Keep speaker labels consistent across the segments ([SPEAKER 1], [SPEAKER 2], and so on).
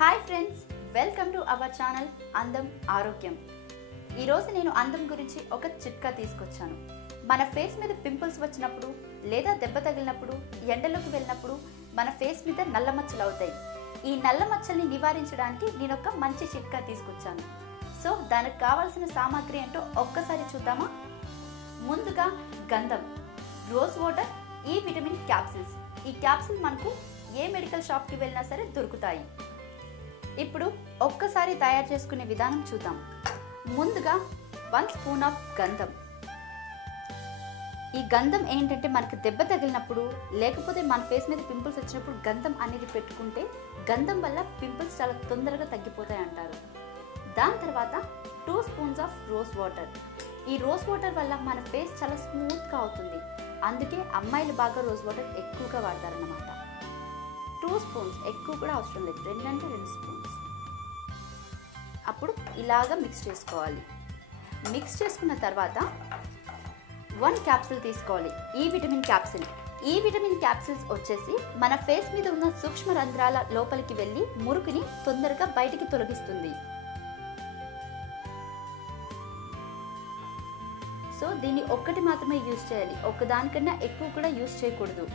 [SPEAKER 1] Hi friends welcome to our channel అందం ఆరోగ్యం ఈరోజు నేను అందం గురించి ఒక చిట్కా తీసుకొచ్చాను. మన ఫేస్ మీద పింపుల్స్ వచ్చినప్పుడు లేదా దెబ్బ తగిలినప్పుడు ఎండలోకి వెళ్ళినప్పుడు మన ఫేస్ మీద నల్ల మచ్చలు అవుతాయి. ఈ నల్ల మచ్చల్ని నివారించడానికి నేను ఒక మంచి చిట్కా తీసుకొచ్చాను. సో దానికి కావాల్సిన సామాగ్రి ఏంటో ఒక్కసారి చూద్దామా? ముందుగా గంధం రోజ్ వాటర్ ఈ విటమిన్ క్యాప్సిల్స్ ఈ క్యాప్సిల్ మనకు ఏ మెడికల్ షాప్కి వెళ్ళినా సరే దొరుకుతాయి. ఇప్పుడు ఒక్కసారి తయారు చేసుకునే విధానం చూద్దాం. ముందుగా వన్ స్పూన్ ఆఫ్ గంధం. ఈ గంధం ఏంటంటే మనకి దెబ్బ తగిలినప్పుడు లేకపోతే మన ఫేస్ మీద పింపుల్స్ వచ్చినప్పుడు గంధం అనేది పెట్టుకుంటే గంధం వల్ల పింపుల్స్ చాలా తొందరగా తగ్గిపోతాయి అంటారు. దాని తర్వాత two spoons of rose water. ఈ రోజ్ వాటర్ వల్ల మన ఫేస్ చాలా స్మూత్గా అవుతుంది. అందుకే అమ్మాయిలు బాగా రోజ్ వాటర్ ఎక్కువగా వాడతారన్నమాట. టూ స్పూన్స్ ఎక్కువ కూడా అవసరం లేదు. రెండు అంటే రెండు స్పూన్స్. అప్పుడు ఇలాగా మిక్స్ చేసుకోవాలి. మిక్స్ చేసుకున్న తర్వాత వన్ క్యాప్సిల్ తీసుకోవాలి. ఈ విటమిన్ క్యాప్సిల్ ఈ విటమిన్ క్యాప్సిల్స్ వచ్చేసి మన ఫేస్ మీద ఉన్న సూక్ష్మ రంధ్రాల లోపలికి వెళ్ళి మురుకుని తొందరగా బయటికి తొలగిస్తుంది. సో దీన్ని ఒక్కటి మాత్రమే యూజ్ చేయాలి. ఒక్కదానికన్నా ఎక్కువ కూడా యూజ్ చేయకూడదు.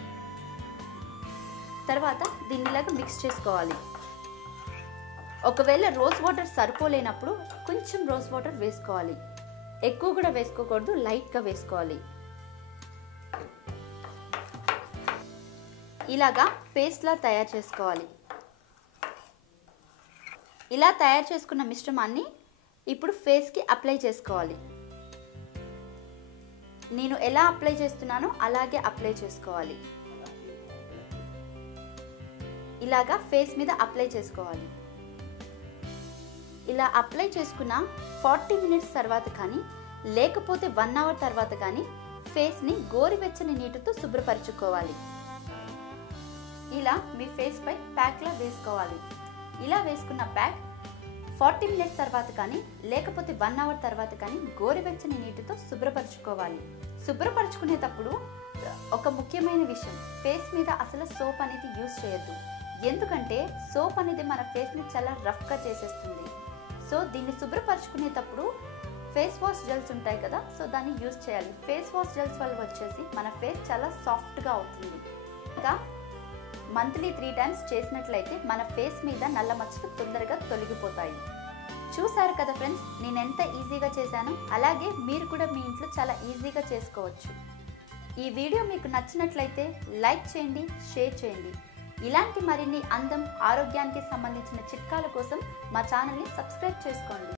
[SPEAKER 1] తర్వాత దీన్ని మిక్స్ చేసుకోవాలి. ఒకవేళ రోజ్ వాటర్ సరిపోలేనప్పుడు కొంచెం రోజ్ వాటర్ వేసుకోవాలి. ఎక్కువ కూడా వేసుకోకూడదు లైట్గా వేసుకోవాలి. ఇలాగా పేస్ట్లా తయారు చేసుకోవాలి. ఇలా తయారు చేసుకున్న మిశ్రమాన్ని ఇప్పుడు ఫేస్కి అప్లై చేసుకోవాలి. నేను ఎలా అప్లై చేస్తున్నానో అలాగే అప్లై చేసుకోవాలి. ఇలాగా ఫేస్ మీద అప్లై చేసుకోవాలి. ఇలా అప్లై చేసుకున్న. ఫార్టీ మినిట్స్ తర్వాత కానీ లేకపోతే వన్ అవర్ తర్వాత కానీ ఫేస్ని గోరువెచ్చని నీటితో శుభ్రపరచుకోవాలి. ఇలా మీ ఫేస్పై ప్యాక్లా వేసుకోవాలి. ఇలా వేసుకున్న ప్యాక్ ఫార్టీ మినిట్స్ తర్వాత కానీ లేకపోతే వన్ అవర్ తర్వాత కానీ గోరువెచ్చని నీటితో శుభ్రపరచుకోవాలి. శుభ్రపరచుకునేటప్పుడు ఒక ముఖ్యమైన విషయం ఫేస్ మీద అసలు సోప్ అనేది యూజ్ చేయొద్దు. ఎందుకంటే సోప్ అనేది మన ఫేస్ని చాలా రఫ్గా చేసేస్తుంది. సో దీన్ని శుభ్రపరచుకునేటప్పుడు ఫేస్ వాష్ జెల్స్ ఉంటాయి కదా సో దాన్ని యూజ్ చేయాలి. ఫేస్ వాష్ జెల్స్ వల్ల వచ్చేసి మన ఫేస్ చాలా సాఫ్ట్గా అవుతుంది. ఇంకా మంత్లీ త్రీ టైమ్స్ చేసినట్లయితే మన ఫేస్ మీద నల్ల మచ్చలు తొందరగా తొలగిపోతాయి. చూసారు కదా ఫ్రెండ్స్ నేను ఎంత ఈజీగా చేశాను? అలాగే మీరు కూడా మీ ఇంట్లో చాలా ఈజీగా చేసుకోవచ్చు. ఈ వీడియో మీకు నచ్చినట్లయితే లైక్ చేయండి షేర్ చేయండి. ఇలాంటి మరిన్ని అందం ఆరోగ్యానికి సంబంధించిన చిట్కాల కోసం మా ఛానల్ని సబ్స్క్రైబ్ చేసుకోండి.